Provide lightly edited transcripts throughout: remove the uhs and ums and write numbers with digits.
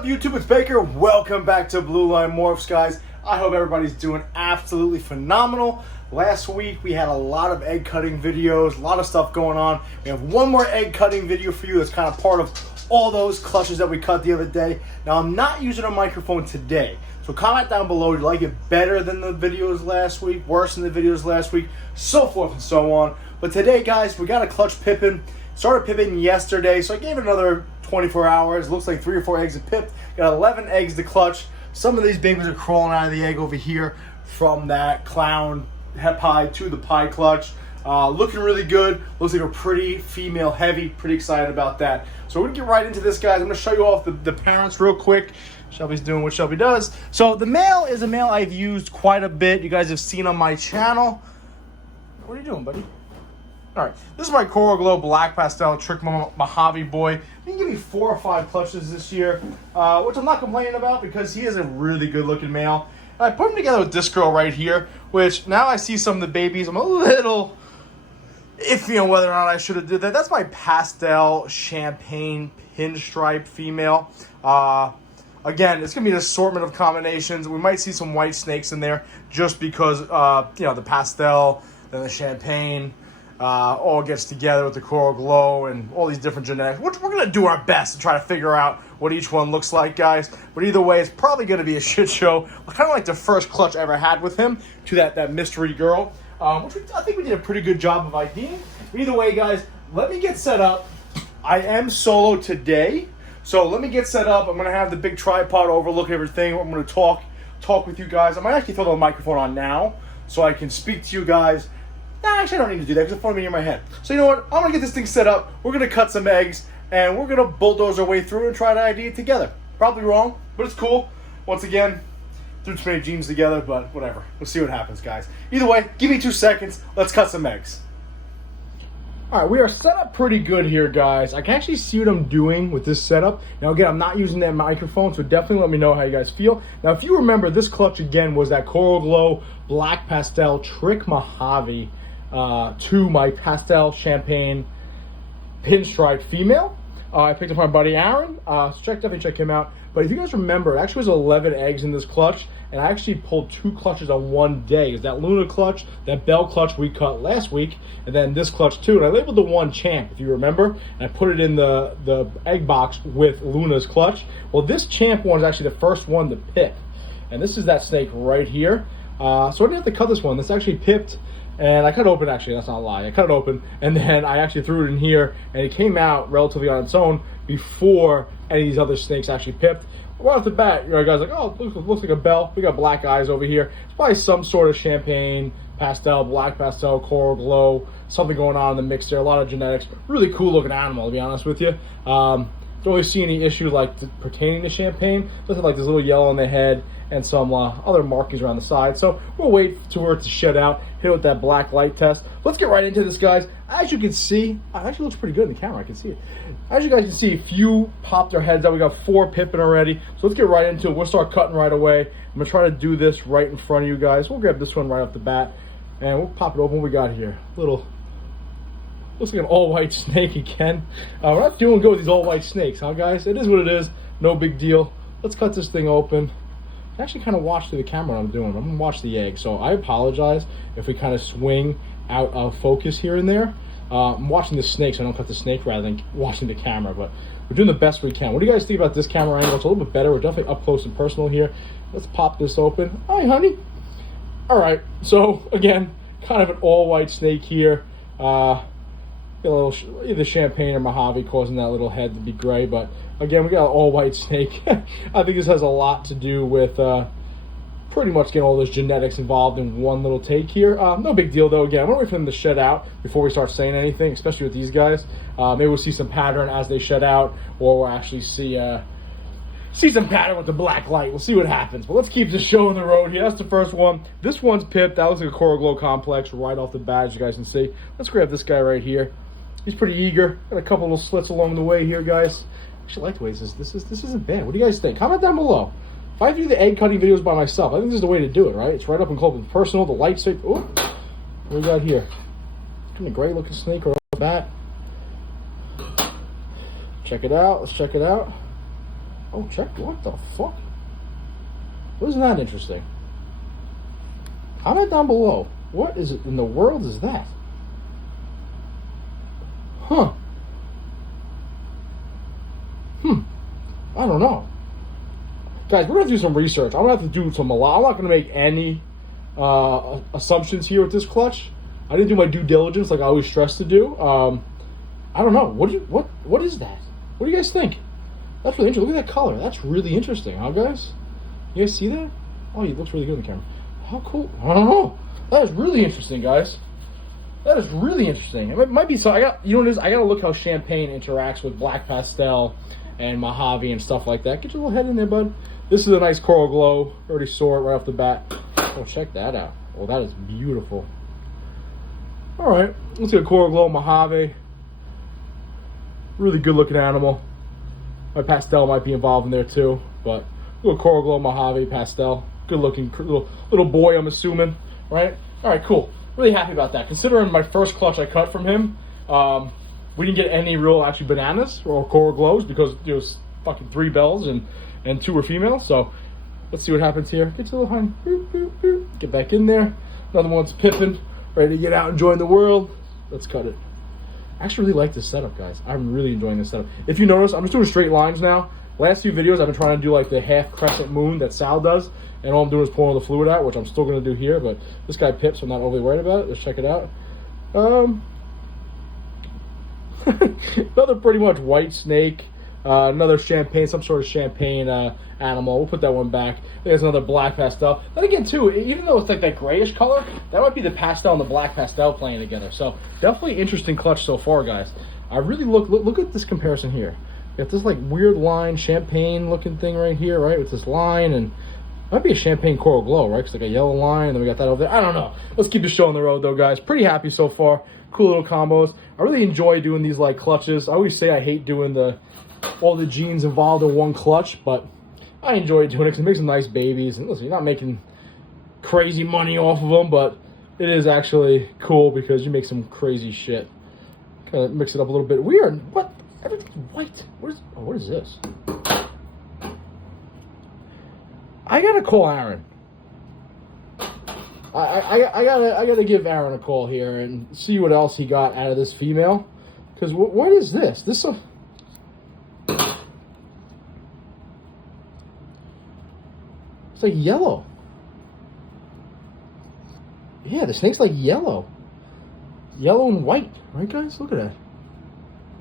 up, YouTube? It's Baker. Welcome back to Blue Line Morphs, guys. I hope everybody's doing absolutely phenomenal. Last week, we had a lot of egg cutting videos, a lot of stuff going on. We have one more egg cutting video for you that's kind of part of all those clutches that we cut the other day. Now, I'm not using a microphone today, so comment down below. Do you like it better than the videos last week, worse than the videos last week, so forth and so on. But today, guys, we got a clutch pipping. Started pipping yesterday, so I gave it another 24 hours. Looks like 3 or 4 eggs have pipped. Got 11 eggs to clutch. Some of these babies are crawling out of the egg over here from that clown pie to the pie clutch. Looking really good. Looks like a pretty female heavy. Pretty excited about that. So we're gonna get right into this, guys. I'm gonna show you off the parents real quick. Shelby's doing what Shelby does. So the male is a male I've used quite a bit. You guys have seen on my channel. What are you doing, buddy? All right, this is my Coral Glow Black Pastel Trick Mojave boy. He can give me 4 or 5 clutches this year, which I'm not complaining about because he is a really good looking male. And I put him together with this girl right here, which now I see some of the babies. I'm a little iffy on whether or not I should have did that. That's my Pastel Champagne Pinstripe female. Again, it's going to be an assortment of combinations. We might see some white snakes in there just because, you know, the pastel and the champagne all gets together with the Coral Glow and all these different genetics. We're going to do our best to try to figure out what each one looks like, guys. But either way, it's probably going to be a shit show. Kind of like the first clutch I ever had with him to that mystery girl, which I think we did a pretty good job of IDing. But either way, guys, let me get set up. I am solo today, so let me get set up. I'm going to have the big tripod overlooking everything. I'm going to talk with you guys. I might actually throw the microphone on now so I can speak to you guys. Nah, actually, I don't need to do that because the phone will be in my head. So you know what? I'm going to get this thing set up. We're going to cut some eggs, and we're going to bulldoze our way through and try to ID it together. Probably wrong, but it's cool. Once again, threw too many genes together, but whatever. We'll see what happens, guys. Either way, give me 2 seconds. Let's cut some eggs. All right, we are set up pretty good here, guys. I can actually see what I'm doing with this setup. Now, again, I'm not using that microphone, so definitely let me know how you guys feel. Now, if you remember, this clutch, again, was that Coral Glow Black Pastel Trick Mojave to my Pastel Champagne Pinstripe female. I picked up my buddy Aaron, so definitely check him out. But if you guys remember, it actually was 11 eggs in this clutch, and I actually pulled 2 clutches on one day. It's that Luna clutch, that Bell clutch we cut last week, and then this clutch too. And I labeled the one Champ, if you remember, and I put it in the egg box with Luna's clutch. Well, this Champ one is actually the first one to pip, and this is that snake right here. So I didn't have to cut this one. This actually pipped. And I cut it open, actually, that's not a lie. I cut it open, and then I actually threw it in here, and it came out relatively on its own before any of these other snakes actually pipped. Right off the bat, you know, guys like, oh, it looks like a bell. We got black eyes over here. It's probably some sort of champagne, pastel, black pastel, Coral Glow, something going on in the mix there. A lot of genetics. Really cool looking animal, to be honest with you. Don't really see any issue like pertaining to champagne. Looks like this little yellow on the head and some other markings around the side. So we'll wait for it to shed out, hit it with that black light test. Let's get right into this, guys. As you can see, it actually looks pretty good in the camera. I can see it. As you guys can see, a few popped their heads out. We got 4 pipping already. So let's get right into it. We'll start cutting right away. I'm going to try to do this right in front of you guys. We'll grab this one right off the bat, and we'll pop it open. What we got here? Looks like an all-white snake again. We're not doing good with these all-white snakes, huh, guys? It is what it is. No big deal. Let's cut this thing open. I actually kind of watch through the camera what I'm doing. I'm going to watch the egg. So I apologize if we kind of swing out of focus here and there. I'm watching the snake, so I don't cut the snake rather than watching the camera. But we're doing the best we can. What do you guys think about this camera angle? It's a little bit better. We're definitely up close and personal here. Let's pop this open. Hi, honey. All right. So, again, kind of an all-white snake here. A little either champagne or Mojave causing that little head to be gray, but again, we got an all-white snake. I think this has a lot to do with pretty much getting all those genetics involved in one little take here. No big deal, though. Again, I'm going to wait for them to shed out before we start saying anything, especially with these guys. Maybe we'll see some pattern as they shed out, or we'll actually see some pattern with the black light. We'll see what happens. But let's keep the show on the road here. That's the first one. This one's pipped. That was like a Coral Glow complex right off the bat, as you guys can see. Let's grab this guy right here. He's pretty eager. Got a couple little slits along the way here, guys. I actually like the way this isn't bad. What do you guys think? Comment down below. If I do the egg cutting videos by myself, I think this is the way to do it, right? It's right up and close and personal. The light safe. Oh, what do we got here? Kind of great looking snake right off the bat. Check it out. Let's check it out. Oh, check. What the fuck? Wasn't that interesting? Comment down below. What is it in the world is that? Huh. I don't know. Guys, we're going to do some research. I'm going to have to do some, I'm not going to make any assumptions here with this clutch. I didn't do my due diligence like I always stress to do. I don't know. What is that? What do you guys think? That's really interesting. Look at that color. That's really interesting, huh, guys? You guys see that? Oh, it looks really good in the camera. How cool? I don't know. That is really interesting, guys. That is really interesting. It might be so. You know what it is? I gotta look how champagne interacts with black pastel and Mojave and stuff like that. Get your little head in there, bud. This is a nice coral glow. Already saw it right off the bat. Oh, check that out. Oh, that is beautiful. All right, let's get a coral glow Mojave. Really good looking animal. My pastel might be involved in there too, but a little coral glow Mojave pastel. Good looking little boy, I'm assuming, right? All right, cool. Really happy about that. Considering my first clutch I cut from him, we didn't get any real actually bananas or coral glows because there was fucking 3 bells and 2 were females. So let's see what happens here. Get your little honey. Boop, boop, boop. Get back in there. Another one's pippin', ready to get out and join the world. Let's cut it. I actually really like this setup, guys. I'm really enjoying this setup. If you notice, I'm just doing straight lines now. Last few videos, I've been trying to do like the half crescent moon that Sal does, and all I'm doing is pouring the fluid out, which I'm still going to do here, but this guy pips, so I'm not overly worried about it. Let's check it out. Another pretty much white snake. Another champagne, some sort of champagne animal. We'll put that one back. There's another black pastel. Then again, too, even though it's like that grayish color, that might be the pastel and the black pastel playing together. So definitely interesting clutch so far, guys. I really look at this comparison here. You got this like weird line, champagne looking thing right here, right, with this line, and might be a champagne coral glow, right? It's like a yellow line, and then we got that over there. I don't know. Let's keep the show on the road, though, guys. Pretty happy so far. Cool little combos. I really enjoy doing these like clutches. I always say I hate doing all the genes involved in one clutch, but I enjoy doing it because it makes some nice babies. And listen, you're not making crazy money off of them, but it is actually cool because you make some crazy shit. Kind of mix it up a little bit. Weird. What? Everything's white. What is this? I gotta call Aaron. I gotta give Aaron a call here and see what else he got out of this female. Because what is this? It's like yellow. Yeah, the snake's like yellow. Yellow and white. Right, guys? Look at that.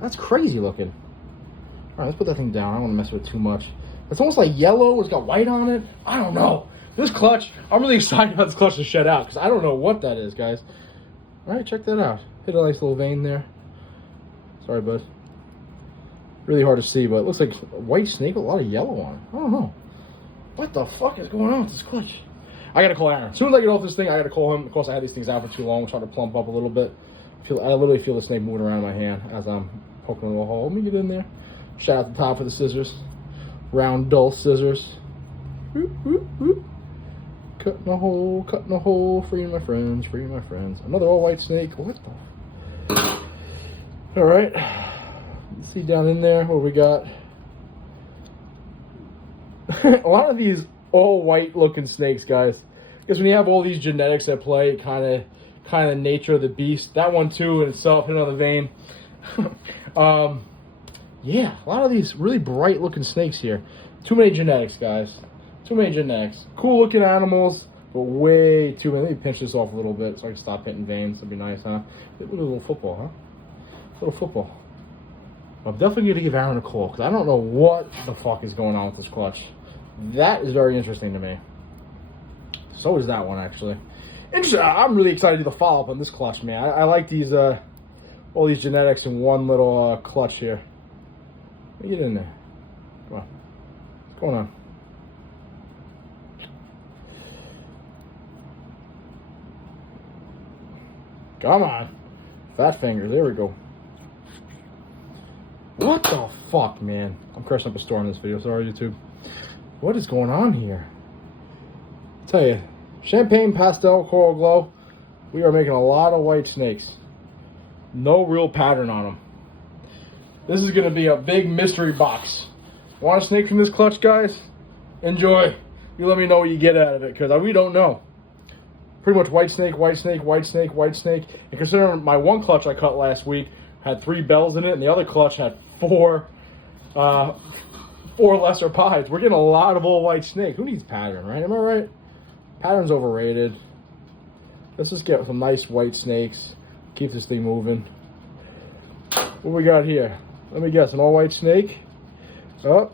That's crazy looking. All right, let's put that thing down. I don't want to mess with it too much. It's almost like yellow. It's got white on it. I don't know. This clutch, I'm really excited about this clutch to shed out because I don't know what that is, guys. All right, check that out. Hit a nice little vein there. Sorry, bud. Really hard to see, but it looks like a white snake with a lot of yellow on it. I don't know. What the fuck is going on with this clutch? I gotta call Aaron. As soon as I get off this thing, I gotta call him. Of course, I had these things out for too long. I'm trying to plump up a little bit. I literally feel the snake moving around in my hand as I'm poking a little hole. Let me get in there. Shout out to Todd for the scissors. Round, dull scissors. Whoop, whoop, whoop. Cutting a hole, freeing my friends, freeing my friends. Another all white snake. What the? All right. Let's see down in there what we got. A lot of these all white looking snakes, guys. Because when you have all these genetics at play, kind of nature of the beast. That one too in itself, hit another vein. Yeah, a lot of these really bright looking snakes here. Too many genetics, guys. Too many genetics. Cool looking animals, but way too many. Let me pinch this off a little bit so I can stop hitting veins. That'd be nice, huh? A little football, huh? A little football. I'm definitely going to give Aaron a call because I don't know what the fuck is going on with this clutch. That is very interesting to me. So is that one, actually. Interesting. I'm really excited to do the follow-up on this clutch, man. I like these, all these genetics in one little clutch here. Let me get in there. Come on. What's going on? Come on. Fat finger. There we go. What the fuck, man? I'm crashing up a storm in this video. Sorry, YouTube. What is going on here? I'll tell you, champagne pastel coral glow. We are making a lot of white snakes. No real pattern on them. This is going to be a big mystery box. Want a snake from this clutch, guys? Enjoy. You let me know what you get out of it, because we don't know. Pretty much white snake, white snake, white snake, white snake. And considering my one clutch I cut last week had 3 bells in it, and the other clutch had 4 lesser pies. We're getting a lot of old white snake. Who needs pattern, right? Am I right? Pattern's overrated. Let's just get some nice white snakes. Keep this thing moving. What we got here? Let me guess, an all white snake? Oh,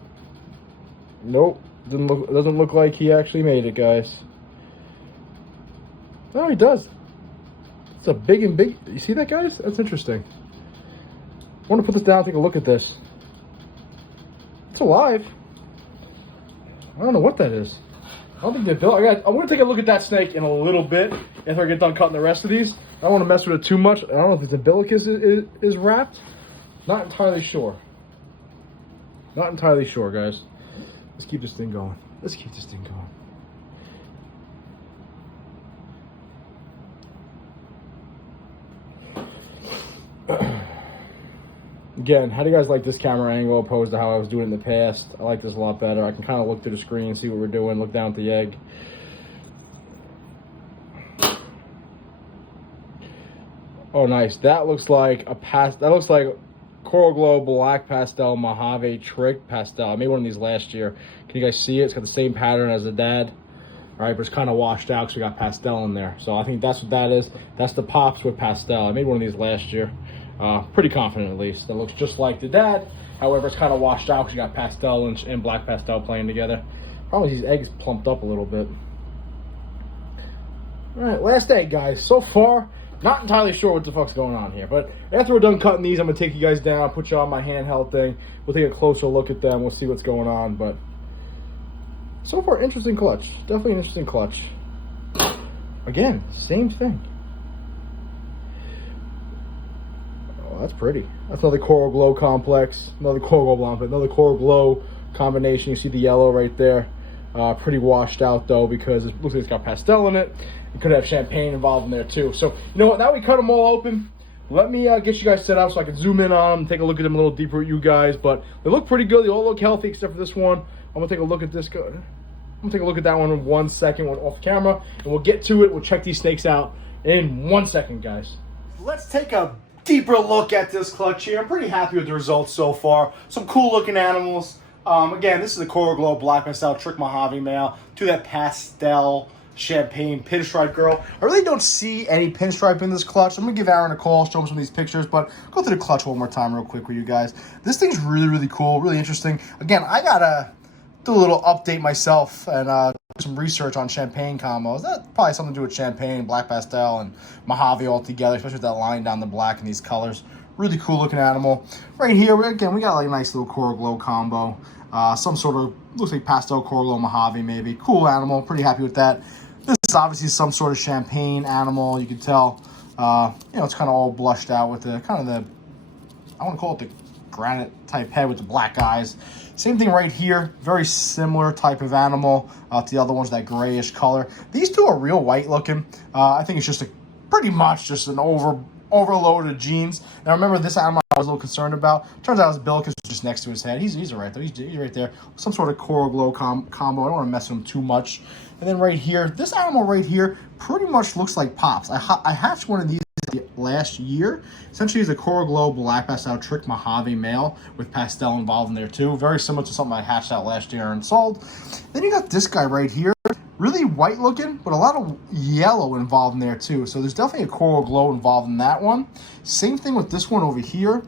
nope. Doesn't look like he actually made it, guys. Oh, he does. It's a big. You see that, guys? That's interesting. I want to put this down and take a look at this. It's alive. I don't know what that is. I don't think they're built. I'm going to take a look at that snake in a little bit after I get done cutting the rest of these. I don't want to mess with it too much. I don't know if its umbilicus is wrapped. Not entirely sure. Not entirely sure, guys. Let's keep this thing going. Let's keep this thing going. Again, how do you guys like this camera angle opposed to how I was doing it in the past? I like this a lot better. I can kind of look through the screen, see what we're doing, look down at the egg. Oh, nice. That looks like Coral Glow Black Pastel Mojave Trick Pastel. I made one of these last year. Can you guys see it? It's got the same pattern as the dad. All right, but it's kind of washed out because we got pastel in there. So I think that's what that is. That's the pops with pastel. I made one of these last year. Pretty confident at least. That looks just like the dad. However, it's kind of washed out because you got pastel and black pastel playing together. Probably these eggs plumped up a little bit. All right, last egg, guys. So far, not entirely sure what the fuck's going on here. But after we're done cutting these, I'm going to take you guys down, put you on my handheld thing. We'll take a closer look at them. We'll see what's going on. But so far, interesting clutch. Definitely an interesting clutch. Again, same thing. Oh, that's pretty. That's another Coral Glow complex. Another Coral Glow, another Coral Glow combination. You see the yellow right there. Pretty washed out though because it looks like it's got pastel in it. It could have champagne involved in there too. So you know what? Now we cut them all open. Let me get you guys set up so I can zoom in on them, take a look at them a little deeper with you guys. But they look pretty good. They all look healthy except for this one. I'm gonna take a look at this. I'm gonna take a look at that one in 1 second, off camera, and we'll get to it. We'll check these snakes out in 1 second, guys. Let's take a deeper look at this clutch here. I'm pretty happy with the results so far. Some cool looking animals. Again, this is the Coral Glow Black Pastel Trick Mojave male to that Pastel Champagne Pinstripe girl. I really don't see any pinstripe in this clutch. I'm going to give Aaron a call, show him some of these pictures, but go through the clutch one more time real quick with you guys. This thing's really, really cool, really interesting. Again, I got to do a little update myself and do some research on champagne combos. That's probably something to do with champagne, black pastel, and Mojave all together, especially with that line down the black and these colors. Really cool looking animal. Right here, again, we got like a nice little Coral Glow combo. Some sort of, looks like pastel Coral Glow Mojave maybe. Cool animal, pretty happy with that. This is obviously some sort of champagne animal. You can tell, you know, it's kind of all blushed out with the kind of the, I want to call it the granite type head with the black eyes. Same thing right here, very similar type of animal to the other ones, that grayish color. These two are real white looking. I think it's just pretty much just an overload of genes. Now remember, this animal I was a little concerned about. Turns out his umbilicus was just next to his head. He's right there. He's right there. Some sort of Coral Glow combo. I don't want to mess with him too much. And then right here, this animal right here pretty much looks like Pops. I hatched one of these last year. Essentially, it's a Coral Glow Black Pastel Trick Mojave male with pastel involved in there too. Very similar to something I hatched out last year and sold. Then you got this guy right here. Really white looking, but a lot of yellow involved in there too. So there's definitely a Coral Glow involved in that one. Same thing with this one over here.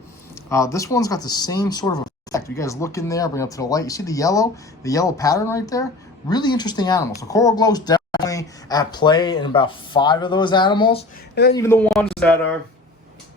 This one's got the same sort of effect. You guys look in there, bring it up to the light. You see the yellow pattern right there? Really interesting animal. So Coral Glow's definitely at play in about 5 of those animals. And then even the ones that are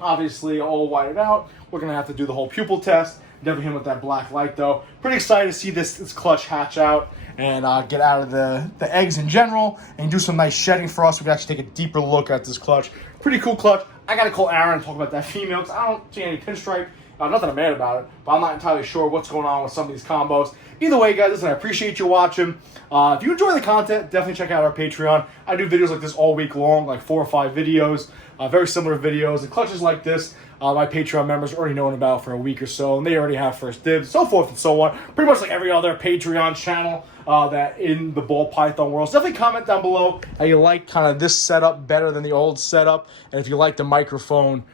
obviously all whited out, we're going to have to do the whole pupil test. Never him with that black light though. Pretty excited to see this clutch hatch out and get out of the eggs in general and do some nice shedding for us. We can actually take a deeper look at this clutch. Pretty cool clutch. I got to call Aaron and talk about that female because I don't see any pinstripe. Not that I'm mad about it, but I'm not entirely sure what's going on with some of these combos. Either way, guys, listen, I appreciate you watching. If you enjoy the content, definitely check out our Patreon. I do videos like this all week long, like 4 or 5 videos, very similar videos, and clutches like this. my Patreon members already known about for a week or so, and they already have first dibs, so forth and so on. Pretty much like every other Patreon channel that in the ball python world. So definitely comment down below how you like kind of this setup better than the old setup, and if you like the microphone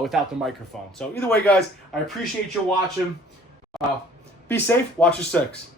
without the microphone. So either way, guys, I appreciate you watching. Be safe. Watch your six.